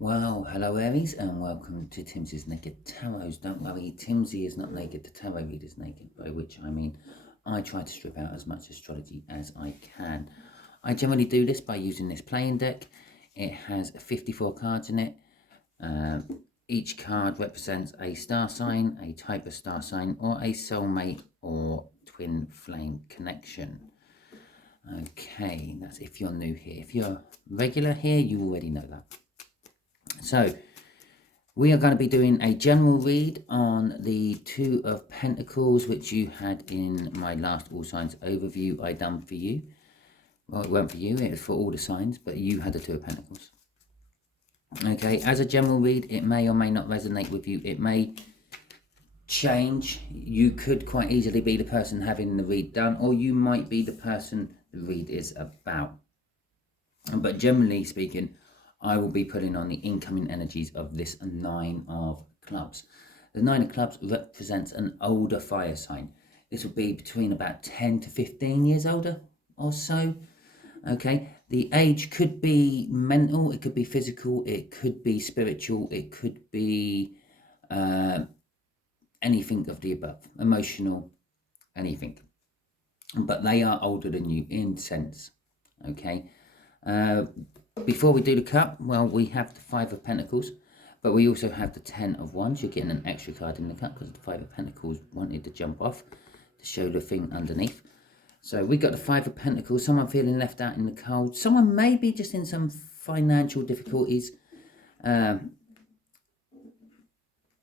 Well, hello Aries and welcome to Timsy's Naked Tarot. Don't worry, Timsy is not naked, the tarot reader's naked, by which I mean I try to strip out as much astrology as I can. I generally do this by using this playing deck. It has 54 cards in it. Each card represents a star sign, a type of star sign, or a soulmate or twin flame connection. Okay, that's if you're new here. If you're regular here, you already know that. So, we are going to be doing a general read on the Two of Pentacles, which you had in my last All Signs overview I done for you. Well, it weren't for you, it was for all the signs, but you had the Two of Pentacles. Okay, as a general read, it may or may not resonate with you. It may change. You could quite easily be the person having the read done, or you might be the person the read is about. But generally speaking, I will be putting on the incoming energies of this Nine of Clubs. The Nine of Clubs represents an older fire sign. This will be between about 10 to 15 years older or so. Okay, the age could be mental, it could be physical, it could be spiritual, it could be anything of the above, emotional, anything. But they are older than you in sense. Okay. Before we do the cut, well, we have the Five of Pentacles, but we also have the Ten of Wands. You're getting an extra card in the cut because the Five of Pentacles wanted to jump off to show the thing underneath. So we got the Five of Pentacles, someone feeling left out in the cold, someone maybe just in some financial difficulties,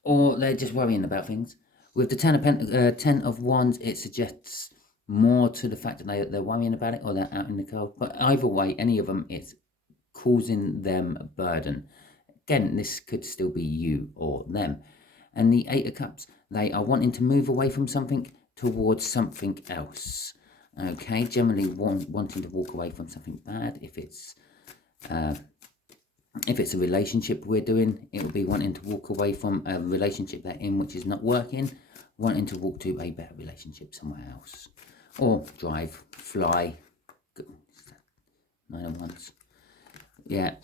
or they're just worrying about things. With the Ten of Wands, it suggests more to the fact that they're worrying about it or they're out in the cold. But either way, any of them, it's causing them a burden. Again, this could still be you or them. And the Eight of Cups, they are wanting to move away from something towards something else. Okay, generally wanting to walk away from something bad. If it's a relationship we're doing, it will be wanting to walk away from a relationship they're in which is not working, wanting to walk to a better relationship somewhere else. Or drive, fly. Nine of Wands. Yeah.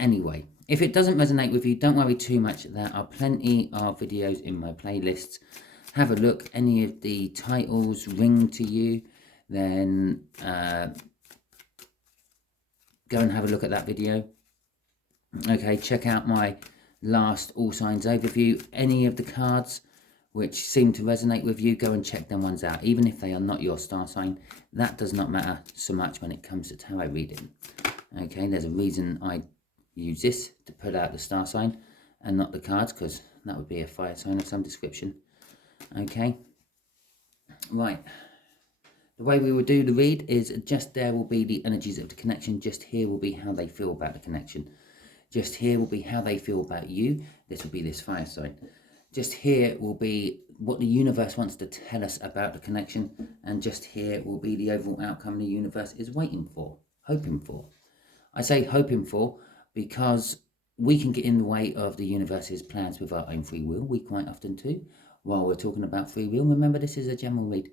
Anyway, if it doesn't resonate with you, don't worry too much. There are plenty of videos in my playlists. Have a look. Any of the titles ring to you, then go and have a look at that video. Okay, check out my last All Signs overview. Any of the cards which seem to resonate with you, go and check them ones out. Even if they are not your star sign, that does not matter so much when it comes to tarot reading. Okay, there's a reason I use this to put out the star sign and not the cards, because that would be a fire sign of some description. Okay, right. The way we will do the read is just there will be the energies of the connection. Just here will be how they feel about the connection. Just here will be how they feel about you. This will be this fire sign. Just here will be what the universe wants to tell us about the connection. And just here will be the overall outcome the universe is waiting for, hoping for. I say hoping for because we can get in the way of the universe's plans with our own free will. We quite often do. While we're talking about free will, remember this is a general read.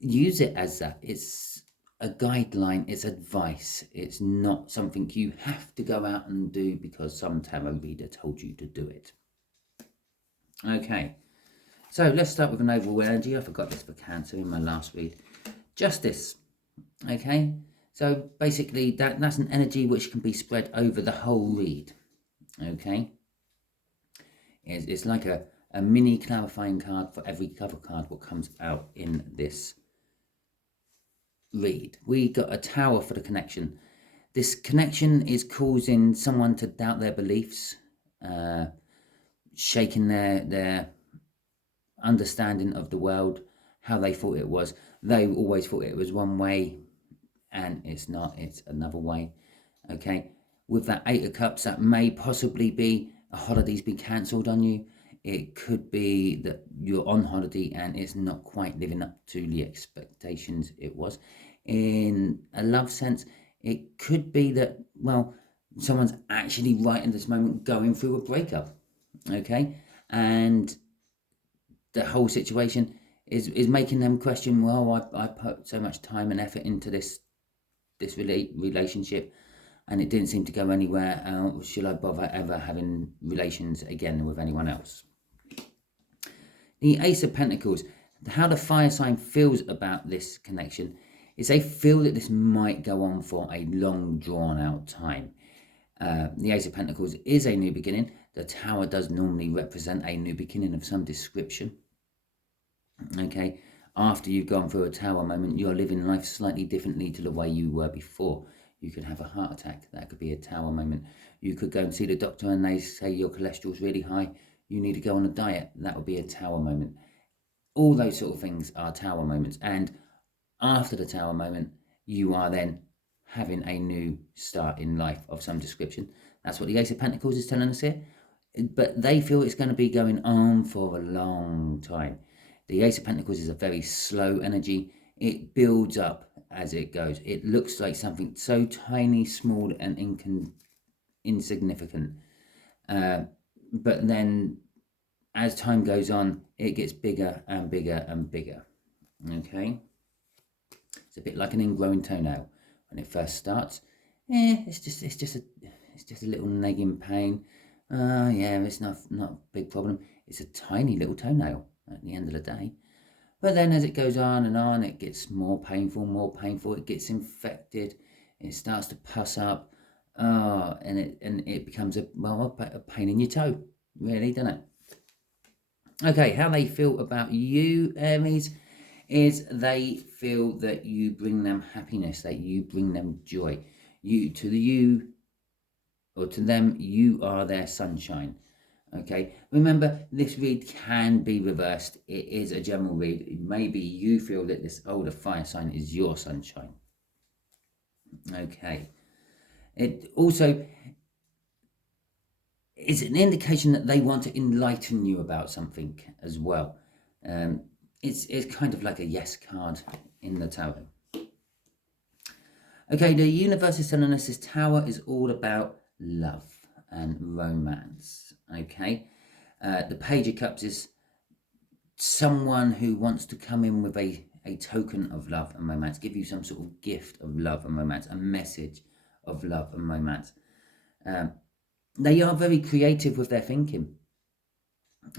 Use it as that. It's a guideline, it's advice. It's not something you have to go out and do because some tarot reader told you to do it. Okay, so let's start with an overall energy. I forgot this for Cancer in my last read. Justice. Okay, so basically that's an energy which can be spread over the whole read. Okay, it's like a mini clarifying card for every cover card what comes out in this read. We got a Tower for the connection. This connection is causing someone to doubt their beliefs, shaking their understanding of the world, how they thought it was. They always thought it was one way, and it's not, it's another way. Okay, with that Eight of Cups, that may possibly be a holiday's been cancelled on you. It could be that you're on holiday and it's not quite living up to the expectations it was. In a love sense, it could be that, well, someone's actually right in this moment going through a breakup. Okay, and the whole situation is making them question, well, I put so much time and effort into this relationship. and it didn't seem to go anywhere. Should I bother ever having relations again with anyone else? The Ace of Pentacles, how the fire sign feels about this connection is they feel that this might go on for a long drawn out time. The Ace of Pentacles is a new beginning. The Tower does normally represent a new beginning of some description. Okay, after you've gone through a Tower moment, you're living life slightly differently to the way you were before. You could have a heart attack. That could be a Tower moment. You could go and see the doctor and they say your cholesterol's really high. You need to go on a diet. That would be a Tower moment. All those sort of things are Tower moments. And after the Tower moment, you are then having a new start in life of some description. That's what the Ace of Pentacles is telling us here. But they feel it's going to be going on for a long time. The Ace of Pentacles is a very slow energy. It builds up as it goes. It looks like something so tiny, small, and insignificant. But then as time goes on, it gets bigger and bigger and bigger. Okay? It's a bit like an ingrowing toenail. When it first starts, it's just a little nagging pain. Yeah, it's not a big problem. It's a tiny little toenail at the end of the day. But then as it goes on and on, it gets more painful. It gets infected. It starts to pus up. And it becomes a pain in your toe, really, doesn't it? Okay, how they feel about you, Aries, is they feel that you bring them happiness, that you bring them joy. To them, you are their sunshine. Okay, remember, this read can be reversed. It is a general read. Maybe you feel that this older fire sign is your sunshine. Okay, it also is an indication that they want to enlighten you about something as well. It's kind of like a yes card in the tarot. Okay, the universe is telling us this Tower is all about love and romance. Okay, the Page of Cups is someone who wants to come in with a token of love and romance, give you some sort of gift of love and romance, a message of love and romance. They are very creative with their thinking.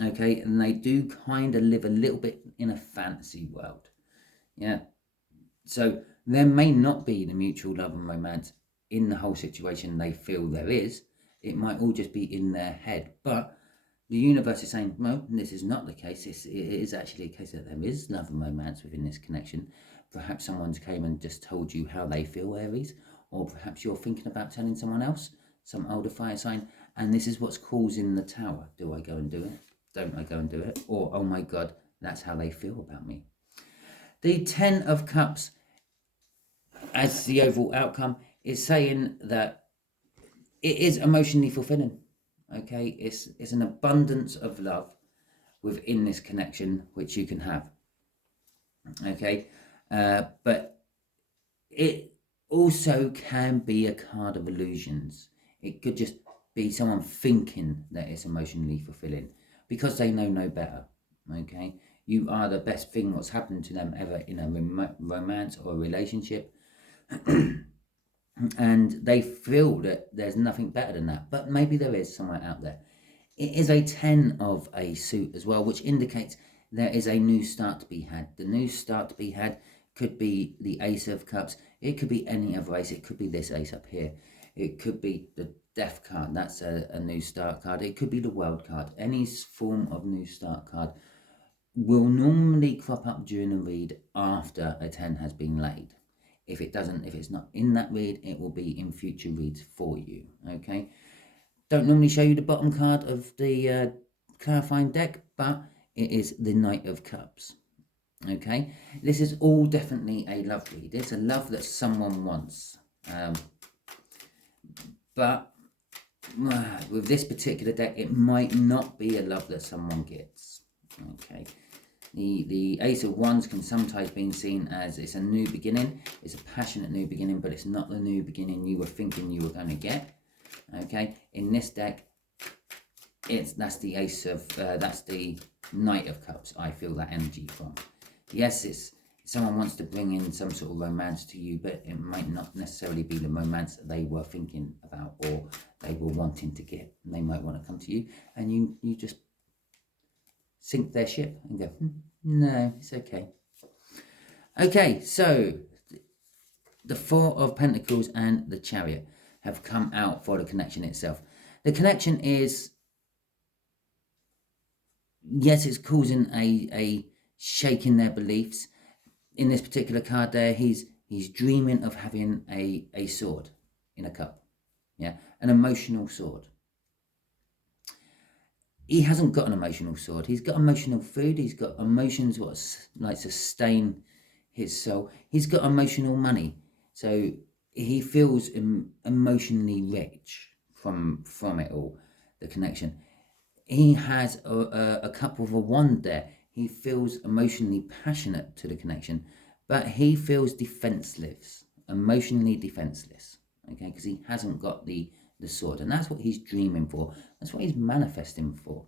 Okay, and they do kind of live a little bit in a fantasy world. Yeah, so there may not be the mutual love and romance in the whole situation they feel there is. It might all just be in their head. But the universe is saying, no, this is not the case. It is actually a case that there is love and romance within this connection. Perhaps someone's came and just told you how they feel, Aries. Or perhaps you're thinking about telling someone else, some older fire sign, and this is what's causing the Tower. Do I go and do it? Don't I go and do it? Or, oh my God, that's how they feel about me. The 10 of Cups, as the overall outcome, is saying that it is emotionally fulfilling. Okay, it's an abundance of love within this connection which you can have. Okay, but it also can be a card of illusions. It could just be someone thinking that it's emotionally fulfilling because they know no better. Okay, you are the best thing what's happened to them ever in a romance or a relationship. And they feel that there's nothing better than that, but maybe there is somewhere out there. It is a 10 of a suit as well, which indicates there is a new start to be had. The new start to be had could be the Ace of Cups. It could be any other ace. It could be this ace up here. It could be the Death card. That's a new start card. It could be the World card. Any form of new start card will normally crop up during a read after a 10 has been laid. If it's not in that read, it will be in future reads for you. Okay, don't normally show you the bottom card of the clarifying deck, but it is the Knight of Cups. Okay, this is all definitely a love read. It's a love that someone wants, but with this particular deck, it might not be a love that someone gets. Okay. The Ace of Wands can sometimes be seen as it's a new beginning. It's a passionate new beginning, but it's not the new beginning you were thinking you were going to get. Okay, in this deck, that's the Ace of that's the Knight of Cups. I feel that energy from. Yes, it's someone wants to bring in some sort of romance to you, but it might not necessarily be the romance that they were thinking about or they were wanting to get. And they might want to come to you, and you just sink their ship and go, no, it's okay. Okay, so the Four of Pentacles and the Chariot have come out for the connection itself. The connection is, yes, it's causing a shake in their beliefs. In this particular card there, he's dreaming of having a sword in a cup. Yeah, an emotional sword. He hasn't got an emotional sword. He's got emotional food. He's got emotions what like sustain his soul. He's got emotional money. So he feels emotionally rich from it all, the connection. He has a cup of a wand there. He feels emotionally passionate to the connection, but he feels defenseless, emotionally defenseless, okay, because he hasn't got the sword. And that's what he's dreaming for. That's what he's manifesting for.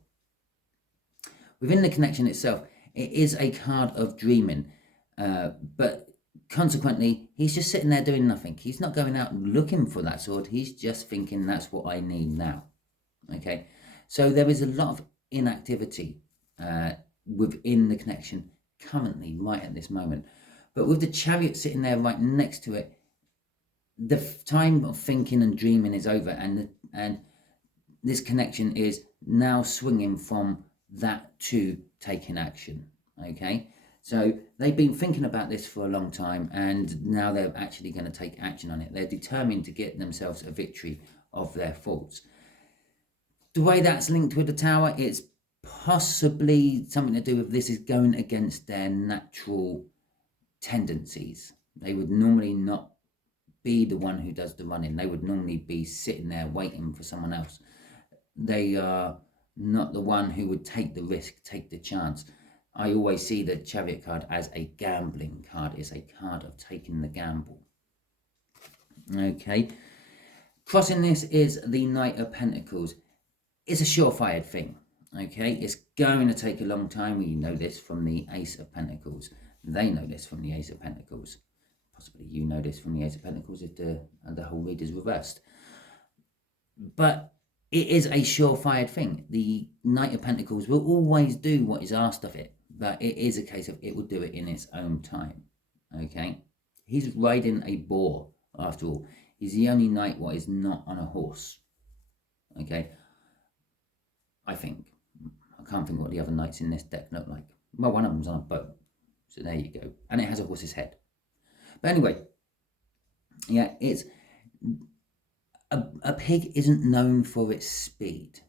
Within the connection itself, it is a card of dreaming, but consequently, he's just sitting there doing nothing. He's not going out looking for that sword. He's just thinking, that's what I need now. Okay, so there is a lot of inactivity within the connection currently, right at this moment. But with the Chariot sitting there right next to it, the time of thinking and dreaming is over, and this connection is now swinging from that to taking action. Okay, so they've been thinking about this for a long time, and now they're actually going to take action on it. They're determined to get themselves a victory of their thoughts. The way that's linked with the Tower, it's possibly something to do with this is going against their natural tendencies. They would normally not be the one who does the running. They would normally be sitting there waiting for someone else. They are not the one who would take the risk, take the chance. I always see the Chariot card as a gambling card. It's a card of taking the gamble. Okay. Crossing this is the Knight of Pentacles. It's a surefire thing. Okay. It's going to take a long time. We know this from the Ace of Pentacles. They know this from the Ace of Pentacles. Possibly you know this from the Ace of Pentacles if the whole read is reversed. But it is a surefire thing. The Knight of Pentacles will always do what is asked of it, but it is a case of it will do it in its own time. Okay? He's riding a boar, after all. He's the only knight what is not on a horse. Okay? I think. I can't think what the other knights in this deck look like. Well, one of them's on a boat. So there you go. And it has a horse's head. But anyway, yeah, it's a pig isn't known for its speed.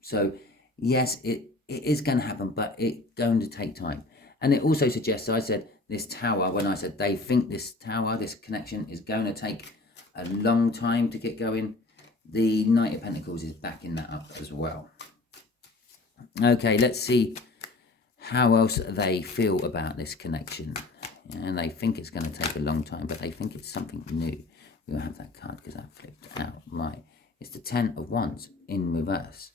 So yes, it is going to happen, but it's going to take time. And it also suggests, I said this Tower, when I said they think this Tower, this connection is going to take a long time to get going, the Knight of Pentacles is backing that up as well. Okay, let's see how else they feel about this connection. And they think it's going to take a long time, but they think it's something new. We'll have that card because that flipped out. Right. It's the 10 of Wands in reverse.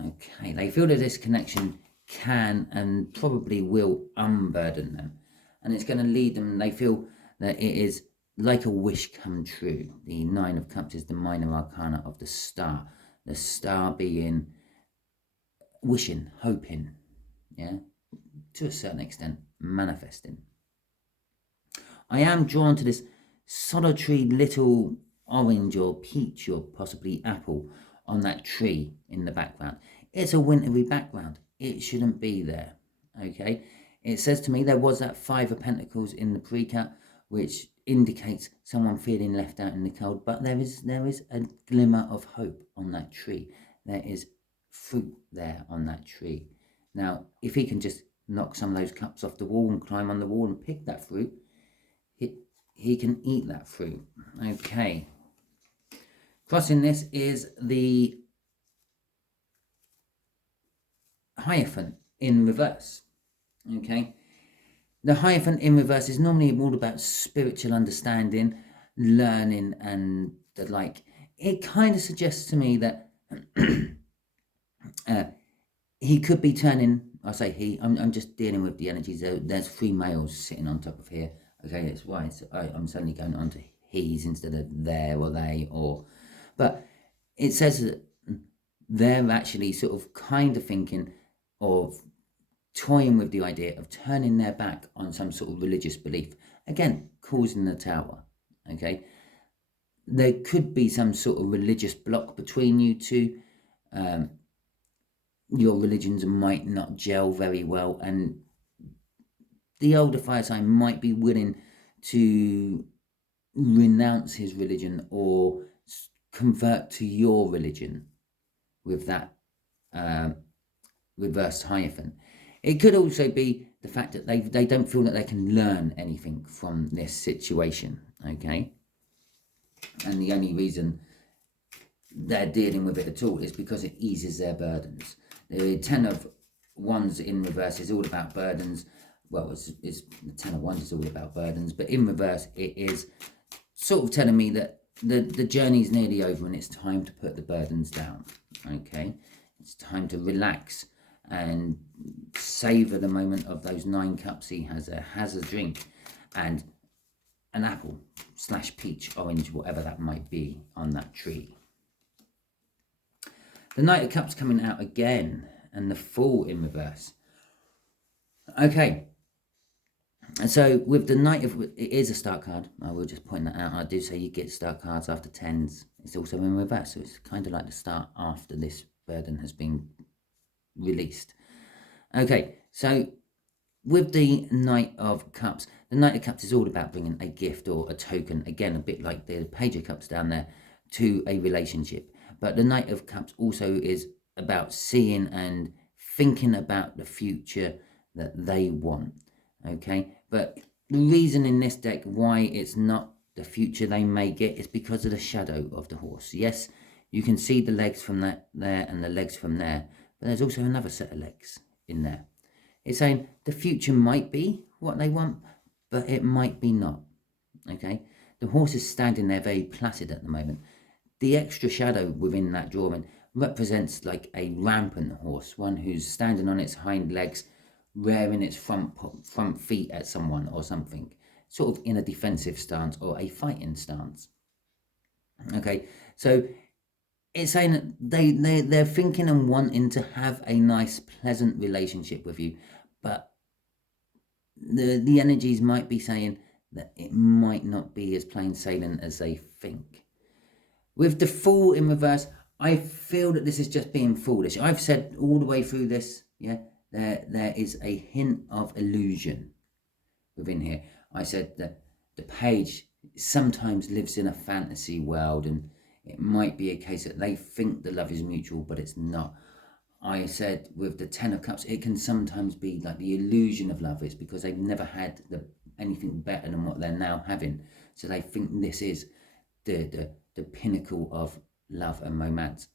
Okay. They feel that this connection can and probably will unburden them. And it's going to lead them. They feel that it is like a wish come true. The 9 of Cups is the minor arcana of the star. The star being wishing, hoping. Yeah. To a certain extent, manifesting. I am drawn to this solitary little orange or peach or possibly apple on that tree in the background. It's a wintry background. It shouldn't be there. Okay. It says to me there was that 5 of Pentacles in the pre-cut, which indicates someone feeling left out in the cold. But there is a glimmer of hope on that tree. There is fruit there on that tree. Now, if he can just knock some of those cups off the wall and climb on the wall and pick that fruit, he can eat that fruit. Okay. Crossing this is the Hierophant in reverse. Okay. The Hierophant in reverse is normally all about spiritual understanding, learning, and the like. It kind of suggests to me that he could be turning, I say he, I'm just dealing with the energies. There's 3 males sitting on top of here. Okay, that's why I'm suddenly going on to he's instead of there or they or... But it says that they're actually sort of kind of thinking of toying with the idea of turning their back on some sort of religious belief. Again, causing the tower, okay? There could be some sort of religious block between you two. Your religions might not gel very well, and the older fire sign might be willing to renounce his religion or convert to your religion with that reversed Hierophant. It could also be the fact that they don't feel that they can learn anything from this situation, okay? And the only reason they're dealing with it at all is because it eases their burdens. The 10 of Wands in reverse is all about burdens. Well, it's the 10 of Wands is all about burdens, but in reverse, it is sort of telling me that the journey's nearly over and it's time to put the burdens down, okay? It's time to relax and savour the moment of those 9 cups he has a drink and an apple / peach, orange, whatever that might be on that tree. The Knight of Cups coming out again and the Fool in reverse. Okay, and so with the Knight of... It is a start card. I will just point that out. I do say you get start cards after 10s. It's also in reverse, so it's kind of like the start after this burden has been released. Okay, so with the Knight of Cups, the Knight of Cups is all about bringing a gift or a token, again, a bit like the Page of Cups down there, to a relationship. But the Knight of Cups also is about seeing and thinking about the future that they want, okay? But the reason in this deck why it's not the future they may get is because of the shadow of the horse. Yes, you can see the legs from that there and the legs from there, but there's also another set of legs in there. It's saying the future might be what they want, but it might be not, okay? The horse is standing there very placid at the moment. The extra shadow within that drawing represents like a rampant horse, one who's standing on its hind legs, rearing its front feet at someone or something, sort of in a defensive stance or a fighting stance. Okay, so it's saying that they're thinking and wanting to have a nice, pleasant relationship with you, but the energies might be saying that it might not be as plain sailing as they think. With the Fool in reverse, I feel that this is just being foolish. I've said all the way through this, yeah, there is a hint of illusion within here. I said that the Page sometimes lives in a fantasy world, and it might be a case that they think the love is mutual, but it's not. I said with the 10 of Cups, it can sometimes be like the illusion of love. It's because they've never had anything better than what they're now having. So they think this is the pinnacle of love and romance.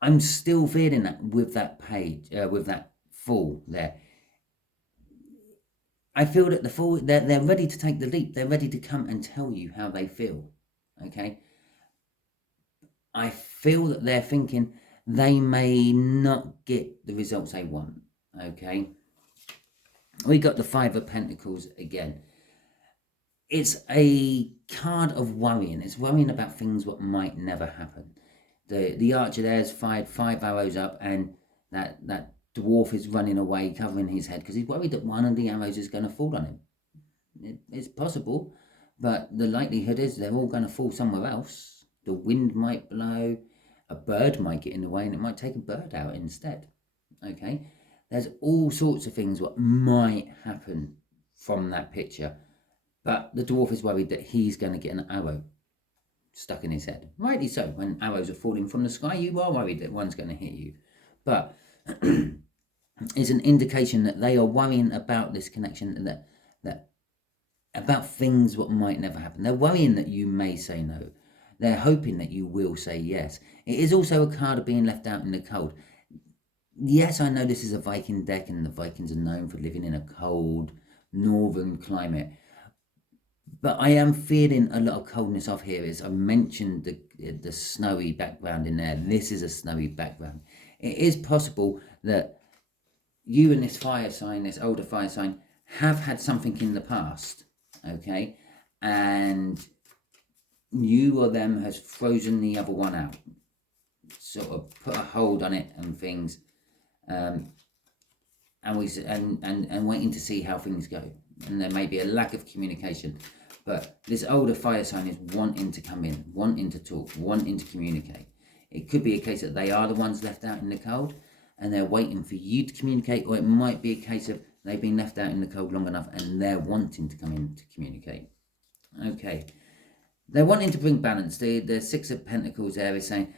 I'm still feeling that with that Page, with that Fool there. I feel that the Fool, they're ready to take the leap. They're ready to come and tell you how they feel, okay? I feel that they're thinking they may not get the results they want, okay? We got the 5 of Pentacles again. It's a card of worrying. It's worrying about things what might never happen. The archer there has fired 5 arrows up, and that dwarf is running away, covering his head, because he's worried that one of the arrows is going to fall on him. It's possible, but the likelihood is they're all going to fall somewhere else. The wind might blow, a bird might get in the way, and it might take a bird out instead, okay? There's all sorts of things what might happen from that picture, but the dwarf is worried that he's going to get an arrow stuck in his head. Rightly so. When arrows are falling from the sky, you are worried that one's going to hit you. But it's an indication that they are worrying about this connection, that about things what might never happen. They're worrying that you may say no. They're hoping that you will say yes. It is also a card of being left out in the cold. Yes, I know this is a Viking deck, and the Vikings are known for living in a cold northern climate. But I am feeling a lot of coldness off here. As I mentioned the snowy background in there. This is a snowy background. It is possible that you and this fire sign, this older fire sign, have had something in the past, okay? And you or them has frozen the other one out, sort of put a hold on it and things, and waiting to see how things go. And there may be a lack of communication, but this older fire sign is wanting to come in, wanting to talk, wanting to communicate. It could be a case that they are the ones left out in the cold and they're waiting for you to communicate, or it might be a case of they've been left out in the cold long enough and they're wanting to come in to communicate. Okay, they're wanting to bring balance. The Six of Pentacles there is saying,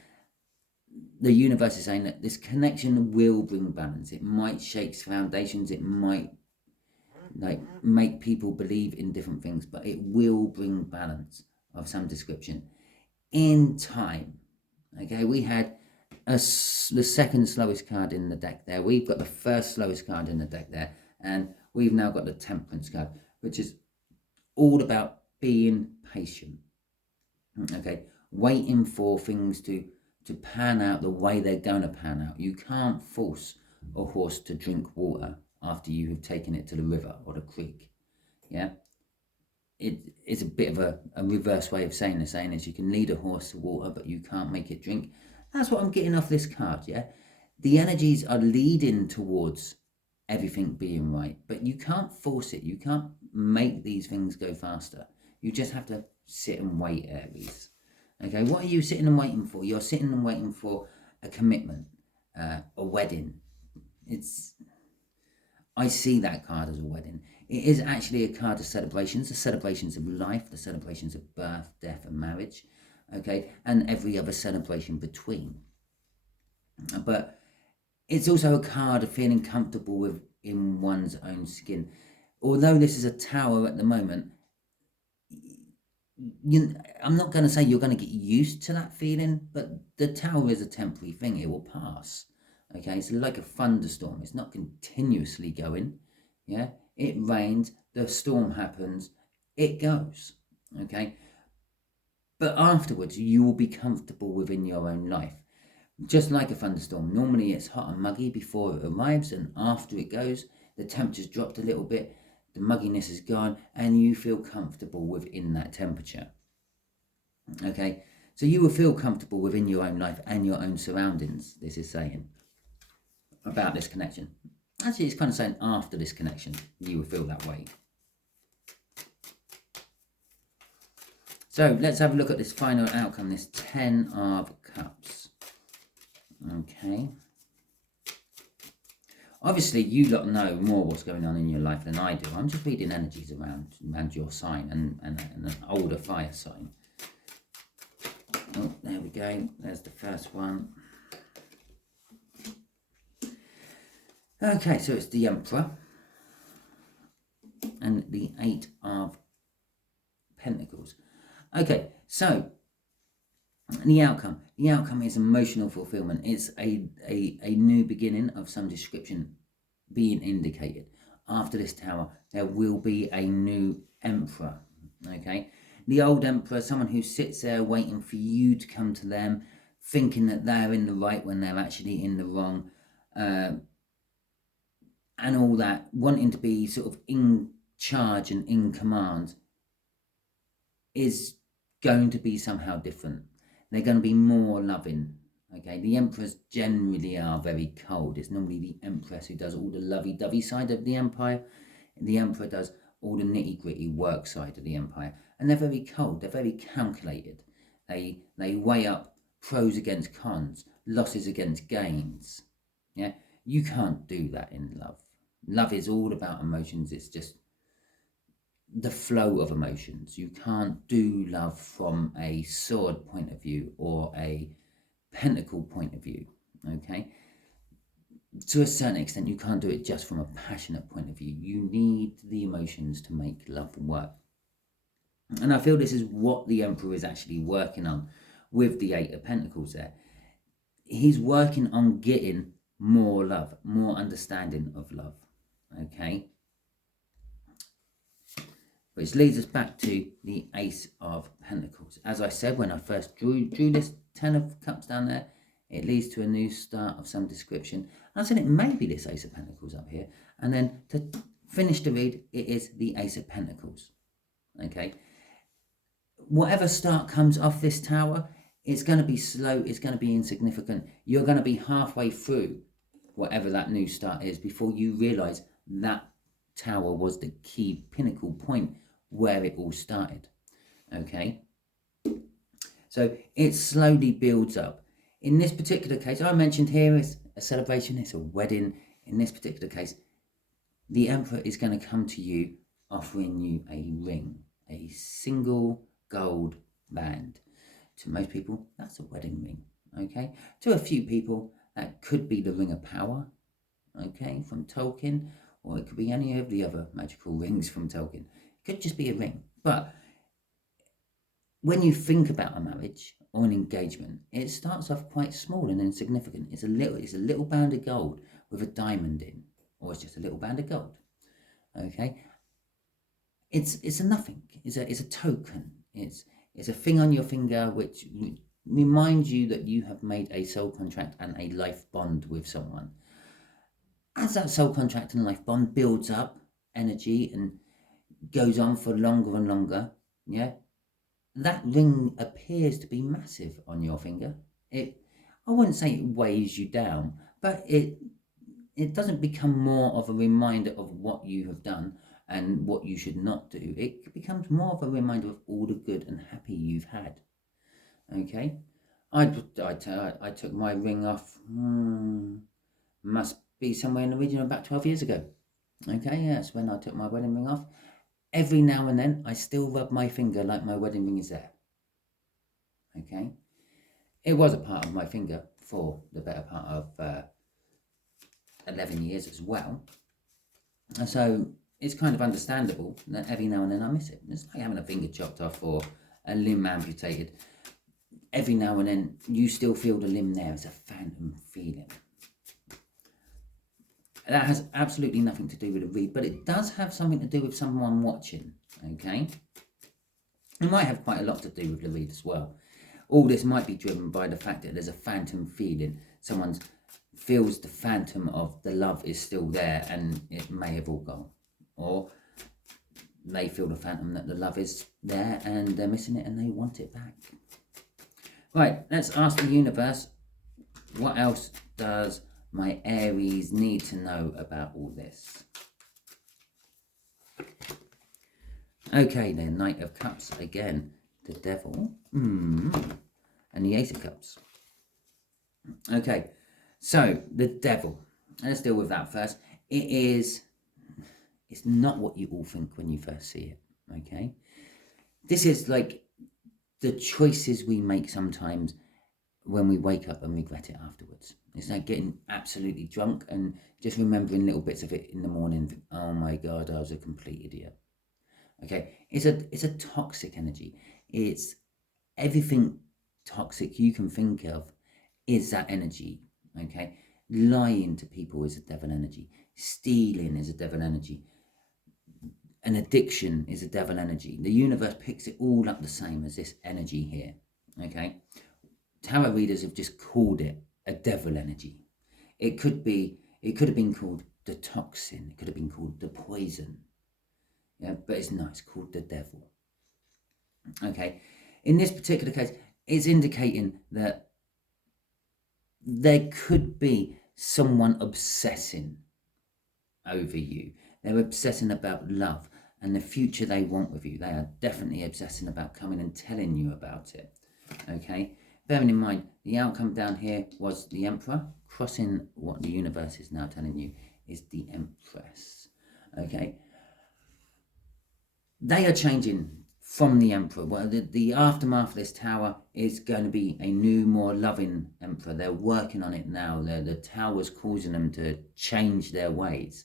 the universe is saying that this connection will bring balance. It might shake foundations, it might make people believe in different things, but it will bring balance of some description in time. Okay, we had the second slowest card in the deck there. We've got the first slowest card in the deck there, and we've now got the Temperance card, which is all about being patient. Okay, waiting for things to pan out the way they're going to pan out. You can't force a horse to drink water after you have taken it to the river or the creek. Yeah, it's a bit of a reverse way of saying the saying is you can lead a horse to water, but you can't make it drink. That's what I'm getting off this card. Yeah, the energies are leading towards everything being right, but you can't force it. You can't make these things go faster. You just have to sit and wait, Aries. Okay, what are you sitting and waiting for? You're sitting and waiting for a commitment, a wedding. I see that card as a wedding. It is actually a card of celebrations, the celebrations of life, the celebrations of birth, death, and marriage, okay, and every other celebration between. But it's also a card of feeling comfortable in one's own skin. Although this is a tower at the moment, I'm not going to say you're going to get used to that feeling, but the tower is a temporary thing. It will pass. Okay, it's like a thunderstorm. It's not continuously going. Yeah, it rains, the storm happens, it goes. Okay, but afterwards you will be comfortable within your own life. Just like a thunderstorm, normally it's hot and muggy before it arrives, and after it goes, the temperature's dropped a little bit, the mugginess is gone, and you feel comfortable within that temperature. Okay, so you will feel comfortable within your own life and your own surroundings, this is saying about this connection. Actually, it's kind of saying after this connection, you will feel that way. So let's have a look at this final outcome, this 10 of Cups. Okay. Obviously, you lot know more what's going on in your life than I do. I'm just reading energies around your sign and an older fire sign. Oh, there we go. There's the first one. Okay, so it's the Emperor and the 8 of Pentacles. Okay, so the outcome is emotional fulfillment. It's a new beginning of some description being indicated. After this tower, there will be a new Emperor. Okay, the old Emperor, someone who sits there waiting for you to come to them, thinking that they're in the right when they're actually in the wrong, and all that, wanting to be sort of in charge and in command, is going to be somehow different. They're going to be more loving. Okay, the Emperors generally are very cold. It's normally the Empress who does all the lovey-dovey side of the empire. The Emperor does all the nitty-gritty work side of the empire. And they're very cold. They're very calculated. They weigh up pros against cons, losses against gains. Yeah, you can't do that in love. Love is all about emotions. It's just the flow of emotions. You can't do love from a sword point of view or a pentacle point of view. Okay, to a certain extent you can't do it just from a passionate point of view. You need the emotions to make love work, and I feel this is what the Emperor is actually working on with the 8 of Pentacles there. He's working on getting more love, more understanding of love. Okay, which leads us back to the Ace of Pentacles. As I said when I first drew this 10 of Cups down there, it leads to a new start of some description. I said it may be this Ace of Pentacles up here. And then to finish the read, it is the Ace of Pentacles. Okay. Whatever start comes off this tower, it's going to be slow, it's going to be insignificant. You're going to be halfway through whatever that new start is before you realise that tower was the key pinnacle point where it all started. Okay. So it slowly builds up. In this particular case, I mentioned here is a celebration, it's a wedding. In this particular case, the Emperor is going to come to you offering you a ring, a single gold band. To most people, that's a wedding ring, okay? To a few people, that could be the Ring of Power, okay, from Tolkien, or it could be any of the other magical rings from Tolkien. It could just be a ring. But when you think about a marriage or an engagement, it starts off quite small and insignificant. It's a little band of gold with a diamond in, or it's just a little band of gold, okay? It's a nothing. It's a token. It's a thing on your finger which reminds you that you have made a soul contract and a life bond with someone. As that soul contract and life bond builds up energy and goes on for longer and longer, yeah, that ring appears to be massive on your finger. I wouldn't say it weighs you down, but it doesn't become more of a reminder of what you have done and what you should not do. It becomes more of a reminder of all the good and happy you've had. Okay, I took my ring off. Must be somewhere in the region of about 12 years ago. Okay, that's when I took my wedding ring off. Every now and then, I still rub my finger like my wedding ring is there. Okay, it was a part of my finger for the better part of 11 years as well. And so it's kind of understandable that every now and then I miss it. It's like having a finger chopped off or a limb amputated. Every now and then you still feel the limb there. It's a phantom feeling. That has absolutely nothing to do with the read, but it does have something to do with someone watching, okay? It might have quite a lot to do with the read as well. All this might be driven by the fact that there's a phantom feeling. Someone feels the phantom of the love is still there and it may have all gone. Or they feel the phantom that the love is there and they're missing it and they want it back. Right, let's ask the universe, what else does my Aries need to know about all this? Okay then, Knight of Cups again, the Devil, and the Ace of Cups. Okay, so the Devil, let's deal with that first. It's not what you all think when you first see it, okay? This is like the choices we make sometimes when we wake up and regret it afterwards. It's like getting absolutely drunk and just remembering little bits of it in the morning. Oh my God, I was a complete idiot. Okay, it's a toxic energy. It's everything toxic you can think of is that energy. Okay, lying to people is a devil energy. Stealing is a devil energy. An addiction is a devil energy. The universe picks it all up the same as this energy here. Okay, tarot readers have just called it a devil energy. It could have been called the toxin. It could have been called the poison. Yeah, but it's not. It's called the devil. Okay, in this particular case, it's indicating that there could be someone obsessing over you. They're obsessing about love and the future they want with you. They are definitely obsessing about coming and telling you about it. Okay, bearing in mind, the outcome down here was the Emperor. Crossing what the universe is now telling you is the Empress. Okay, they are changing from the Emperor. Well, the aftermath of this tower is going to be a new, more loving Emperor. They're working on it now. The tower's causing them to change their ways.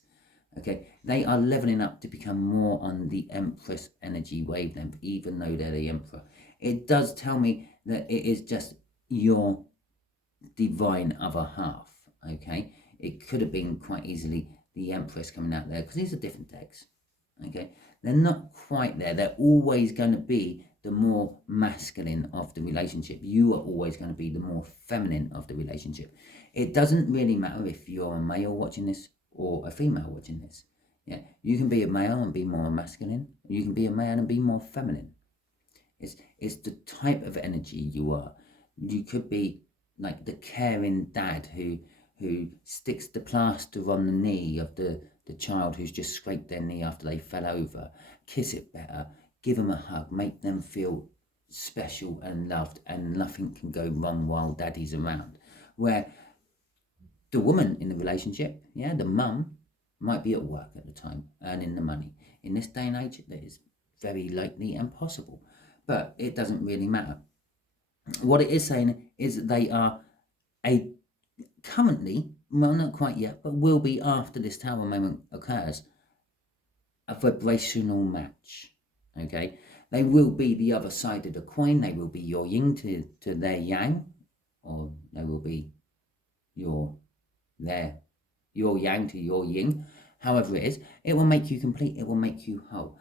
Okay, they are leveling up to become more on the Empress energy wavelength, even though they're the Emperor. It does tell me that it is just your divine other half. Okay, it could have been quite easily the Empress coming out there because these are different decks. Okay, They're not quite there. They're always going to be the more masculine of the relationship. You are always going to be the more feminine of the relationship. It doesn't really matter if you're a male watching this or a female watching this. Yeah, you can be a male and be more masculine. You can be a man and be more feminine. It's the type of energy you are. You could be like the caring dad who sticks the plaster on the knee of the child who's just scraped their knee after they fell over. Kiss it better, give them a hug, make them feel special and loved, and nothing can go wrong while daddy's around. Where the woman in the relationship, yeah, the mum, might be at work at the time, earning the money. In this day and age, that is very likely and possible, but it doesn't really matter. What it is saying is that they are currently, well, not quite yet, but will be after this tower moment occurs, a vibrational match. Okay, they will be the other side of the coin. They will be your yin to their yang, or they will be your yang to your yin. However it is, it will make you complete. It will make you whole.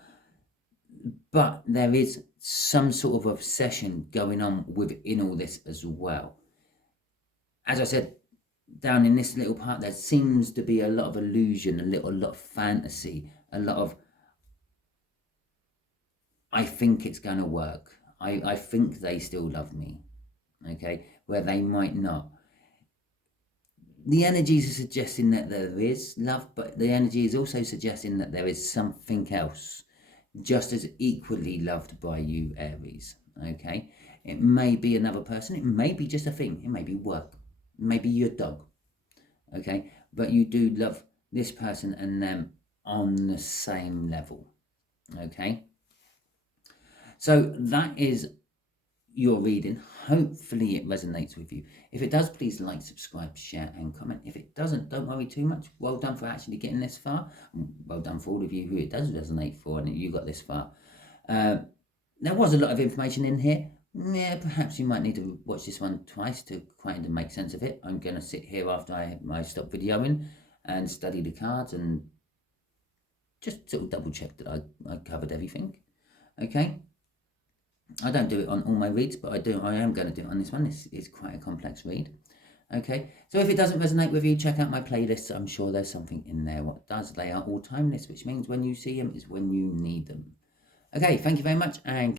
But there is some sort of obsession going on within all this as well. As I said, down in this little part, there seems to be a lot of illusion, a lot of fantasy, a lot of I think it's going to work. I think they still love me, okay, where they might not. The energies are suggesting that there is love, but the energy is also suggesting that there is something else just as equally loved by you, Aries, okay? It may be another person, it may be just a thing, it may be work, it may be your dog, okay? But you do love this person and them on the same level, okay? So that is your reading. Hopefully it resonates with you. If it does, please like, subscribe, share and comment. If it doesn't, don't worry too much. Well done for actually getting this far. Well done for all of you who it does resonate for and you got this far. There was a lot of information in here. Yeah, perhaps you might need to watch this one twice to kind of make sense of it. I'm going to sit here after I stop videoing and study the cards and just sort of double check that I covered everything. Okay. I don't do it on all my reads, but I am going to do it on this one. It's quite a complex read. Okay, so if it doesn't resonate with you, check out my playlists. I'm sure there's something in there. What does? They are all timeless, which means when you see them is when you need them. Okay, thank you very much, and